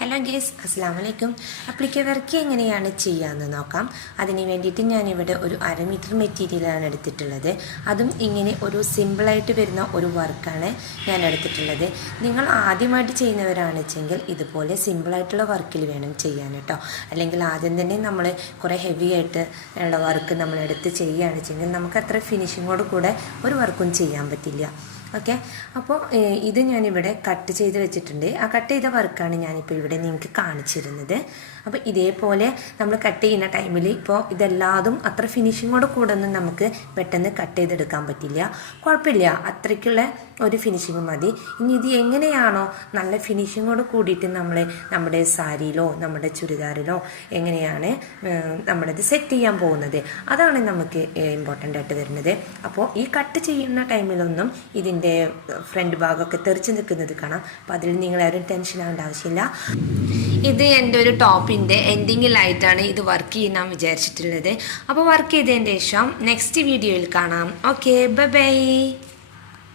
Hello guys, അസ്സാം വലൈക്കും. അപ്ലിക്ക work എങ്ങനെയാണ് ചെയ്യാമെന്ന് നോക്കാം. അതിന് വേണ്ടിയിട്ട് ഞാനിവിടെ ഒരു 1/2 മീറ്റർ മെറ്റീരിയലാണ് എടുത്തിട്ടുള്ളത്. അതും ഇങ്ങനെ ഒരു സിമ്പിളായിട്ട് വരുന്ന ഒരു വർക്കാണ് ഞാൻ എടുത്തിട്ടുള്ളത്. നിങ്ങൾ ആദ്യമായിട്ട് ചെയ്യുന്നവരാണെന്ന് വെച്ചെങ്കിൽ ഇതുപോലെ സിമ്പിളായിട്ടുള്ള വർക്കിൽ വേണം ചെയ്യാൻ കേട്ടോ. അല്ലെങ്കിൽ ആദ്യം തന്നെ നമ്മൾ കുറേ ഹെവി ആയിട്ട് ഉള്ള വർക്ക് നമ്മളെടുത്ത് ചെയ്യുകയാണെന്ന് വെച്ചെങ്കിൽ നമുക്ക് അത്ര ഫിനിഷിങ്ങോട് കൂടെ ഒരു വർക്കും ചെയ്യാൻ പറ്റില്ല. ഓക്കെ, അപ്പോൾ ഇത് ഞാനിവിടെ കട്ട് ചെയ്ത് വെച്ചിട്ടുണ്ട്. ആ കട്ട് ചെയ്ത വർക്കാണ് ഞാനിപ്പോൾ ഇവിടെ നിങ്ങൾക്ക് കാണിച്ചിരുന്നത്. അപ്പോൾ ഇതേപോലെ നമ്മൾ കട്ട് ചെയ്യുന്ന ടൈമിൽ ഇപ്പോൾ ഇതെല്ലാതും അത്ര ഫിനിഷിങ്ങോട് കൂടെ ഒന്നും നമുക്ക് പെട്ടെന്ന് കട്ട് ചെയ്തെടുക്കാൻ പറ്റില്ല. കുഴപ്പമില്ല, അത്രയ്ക്കുള്ള ഒരു ഫിനിഷിങ് മതി. ഇനി ഇത് എങ്ങനെയാണോ നല്ല ഫിനിഷിങ്ങോട് കൂടിയിട്ട് നമ്മുടെ സാരിയിലോ നമ്മുടെ ചുരിദാറിലോ എങ്ങനെയാണ് നമ്മളിത് സെറ്റ് ചെയ്യാൻ പോകുന്നത്, അതാണ് നമുക്ക് ഇമ്പോർട്ടൻ്റ് ആയിട്ട് വരുന്നത്. അപ്പോൾ ഈ കട്ട് ചെയ്യുന്ന ടൈമിലൊന്നും ഇതിൻ്റെ ഫ്രണ്ട് ഭാഗമൊക്കെ തെറിച്ച് നിൽക്കുന്നത് കാണാം. അപ്പോൾ അതിൽ നിങ്ങളാരും ടെൻഷൻ ആവേണ്ട ആവശ്യമില്ല. ഇത് എൻ്റെ ഒരു ടോപ്പിൻ്റെ എൻഡിങ്ങിലായിട്ടാണ് ഇത് വർക്ക് ചെയ്യാൻ വിചാരിച്ചിട്ടുള്ളത്. അപ്പോൾ വർക്ക് ചെയ്തതിന് ശേഷം നെക്സ്റ്റ് വീഡിയോയിൽ കാണാം. Okay, bye bye.